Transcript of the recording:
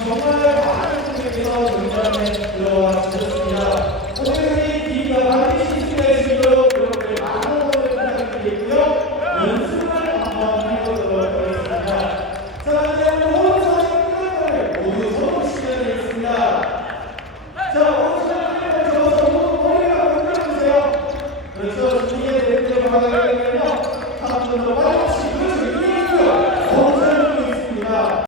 정말 많은 분들께서 전자에 들어와 주셨습니다. 오늘이 비가 많이 시작되시고 여러분들 많은 분들 부탁드리고요. 연습을 한번 해보도록 하겠습니다. 자, 이제 모든 사람들 모두 서로 시작해 되겠습니다. 자, 모든 사람들 저서 머리가 흔들어주세요. 그래서 준비해 드릴 때마다 그러면요. 한번더 빨리